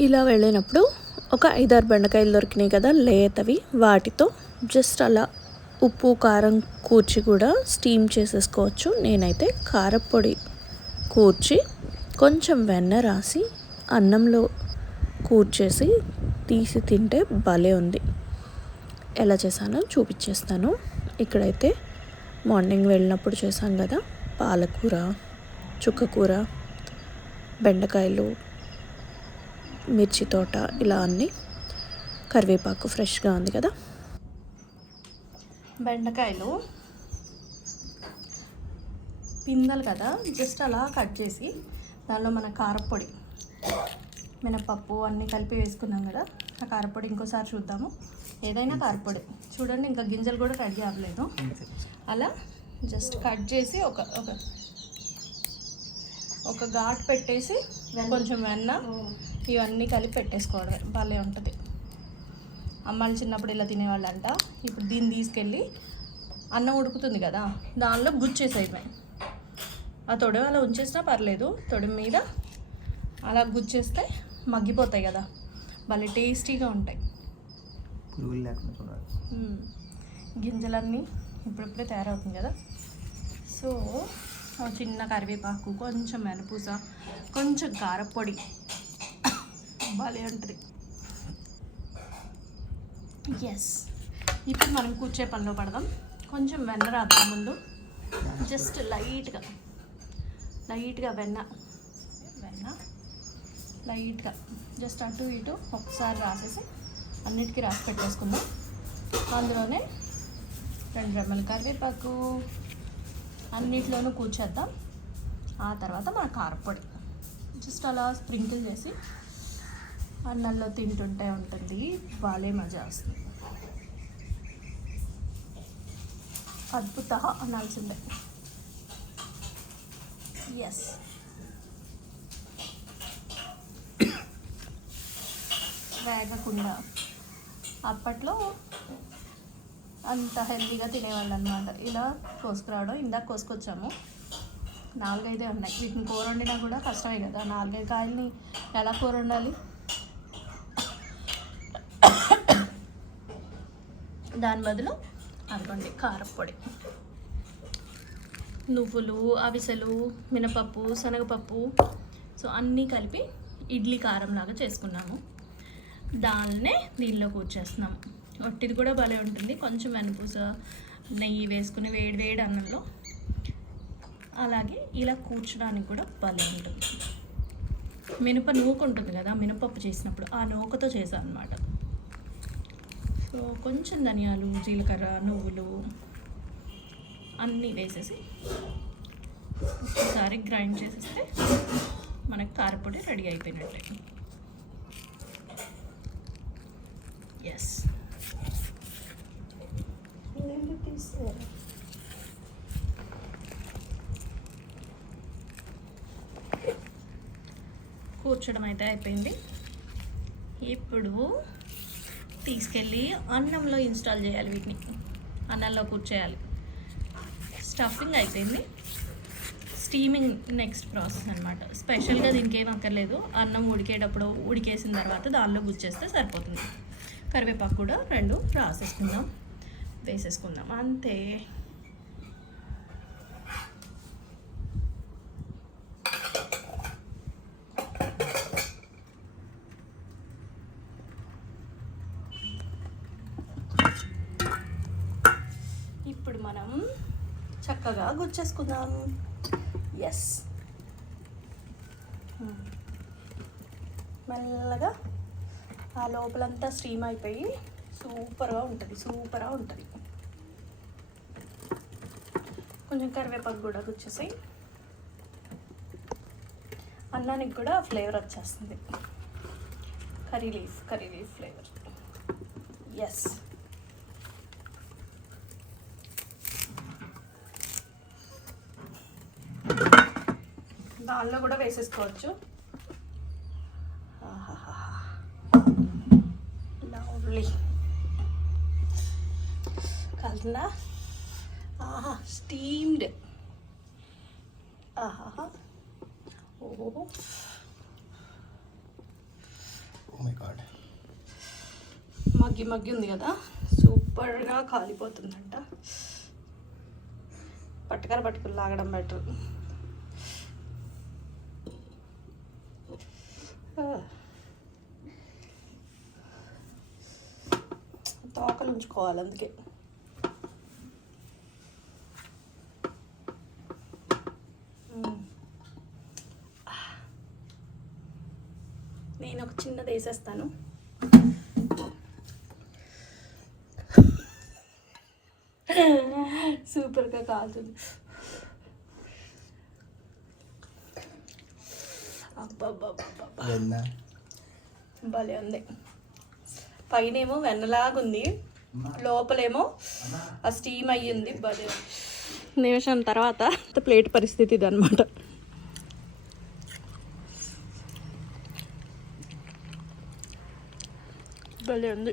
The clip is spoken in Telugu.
ఇలా వెళ్ళినప్పుడు ఒక ఐదారు బెండకాయలు దొరికినాయి కదా లేతవి. వాటితో జస్ట్ అలా ఉప్పు కారం కూర్చి కూడా స్టీమ్ చేసేసుకోవచ్చు. నేనైతే కారపొడి కూర్చి కొంచెం వెన్న రాసి అన్నంలో కూర్చేసి తీసి తింటే భలే ఉంది. ఎలా చేశానో చూపించేస్తాను ఇక్కడైతే మార్నింగ్ వెళ్ళినప్పుడు చేశాం కదా పాలకూర చుక్కకూర బెండకాయలు మిర్చి తోట ఇలా అన్నీ. కరివేపాకు ఫ్రెష్గా ఉంది కదా. బెండకాయలు. పిందలు కదా జస్ట్ అలా కట్ చేసి దానిలో మన కారపొడి మినపప్పు అన్నీ కలిపి వేసుకున్నాం కదా. ఆ కారపొడి ఇంకోసారి చూద్దాము. ఏదైనా కారపొడి. చూడండి ఇంకా గింజలు కూడా రెడీ అవ్వలేదు అలా జస్ట్ కట్ చేసి ఒక ఒక ఒక ఘాట్ పెట్టేసి కొంచెం వెన్న ఇవన్నీ కలిపి పెట్టేసుకోవడమే. భలే ఉంటుంది. అమ్మాయిలు చిన్నప్పుడు ఇలా తినేవాళ్ళంట. ఇప్పుడు దీన్ని తీసుకెళ్ళి అన్నం ఉడుకుతుంది కదా దానిలో గుచ్చేసేయమే ఆ తొడవ అలా ఉంచేసినా పర్లేదు. తొడి మీద అలా గుచ్చేస్తే మగ్గిపోతాయి కదా. భలే టేస్టీగా ఉంటాయి. గింజలన్నీ ఇప్పుడిప్పుడే తయారవుతుంది కదా. సో చిన్న కరివేపాకు కొంచెం మెనపూస కొంచెం కారపొడి భలే ఉంటుంది ఎస్ ఇప్పుడు మనం కూర్చే పనిలో పడదాం. కొంచెం వెన్న రాద్దాం ముందు. జస్ట్ లైట్గా లైట్గా వెన్న. వెన్న. లైట్గా జస్ట్ అటు ఇటు ఒకసారి రాసేసి అన్నిటికీ రాసి పెట్టేసుకుందాం. అందులోనే రెండు రెమ్మల కరివేపాకు. అన్నిట్లోనూ కూర్చేద్దాం. ఆ తర్వాత మన కారపొడి. జస్ట్ అలా స్ప్రింకిల్ చేసి అన్నంలో తింటుంటే ఉంటుంది. బాలే మజా వస్తుంది. అద్భుత అనాల్సిందే. ఎస్ వేగకుండా. అప్పట్లో అంత హెల్తీగా తినేవాళ్ళు అనమాట ఇలా కోసుకురావడం ఇందాక కోసుకొచ్చాము. నాలుగైదే ఉన్నాయి. వీటిని కూర వండినా కూడా కష్టమే కదా. నాలుగైదు కాయల్ని ఎలా కూర వండాలి? దాని బదులు అనుకోండి కారపొడి నువ్వులు అవిసెలు మినపప్పు శనగపప్పు సో అన్నీ కలిపి ఇడ్లీ కారం లాగా చేసుకున్నాము. దాన్నే దీనిలో కూర్చేస్తున్నాము. ఒట్టిది కూడా భలే ఉంటుంది. కొంచెం వెనపూస నెయ్యి వేసుకుని వేడి వేడి అన్నంలో అలాగే ఇలా కూర్చడానికి కూడా భలే ఉంటుంది. మినప నూక ఉంటుంది కదా మినపప్పు చేసినప్పుడు ఆ నూకతో చేశాను అనమాట సో కొంచెం ధనియాలు జీలకర్ర నువ్వులు అన్నీ వేసేసి ఒకసారి గ్రైండ్ చేసేస్తే మనకి కారపొడి రెడీ అయిపోయినట్టే. ఎస్ కూర్చోడం అయితే అయిపోయింది. ఇప్పుడు తీసుకెళ్ళి అన్నంలో ఇన్స్టాల్ చేయాలి వీటిని. అన్నంలో కూర్చేయాలి స్టఫింగ్ అయిపోయింది. స్టీమింగ్ నెక్స్ట్ ప్రాసెస్ అనమాట స్పెషల్గా దీనికి ఏం అక్కర్లేదు అన్నం ఉడికేటప్పుడు ఉడికేసిన తర్వాత దానిలో గుచ్చేస్తే సరిపోతుంది. కరివేపాకు కూడా రెండు రాసేసుకుందాం. వేసేసుకుందాం. అంతే. ఇప్పుడు మనం చక్కగా గుచ్చేసుకుందాం ఎస్ hmm. మెల్లగా ఆ లోపలంతా స్టీమ్ అయిపోయి సూపర్గా ఉంటుంది సూపర్గా ఉంటుంది. కొంచెం కరివేపాకు కూడా గుచ్చేసి అన్నానికి కూడా ఫ్లేవర్ వచ్చేస్తుంది. Curry leaf curry leaf flavour. Yes దానిలో కూడా వేసేసుకోవచ్చు. లవ్లీ. కాలుతుందా ఆహా స్టీమ్డ్. ఆహా ఓహో గాడ్ మగ్గి మగ్గి ఉంది కదా సూపర్గా కాలిపోతుందంట. పట్టుకర పట్టుకుని లాగడం బెటర్. తోకలు ఉంచుకోవాలి అందుకే. నేను ఒక చిన్నది వేసేస్తాను. సూపర్గా కాలుతుంది అబ్బబ్బబ్బబ్బబ్బా. వెన్న భలే ఉంది. పైన ఏమో వెన్నలాగుంది. లోపలేమో ఆ స్టీమ్ అయ్యింది. భలే. నిమిషం తర్వాత ప్లేట్ పరిస్థితి ఇది అనమాట భలే ఉంది.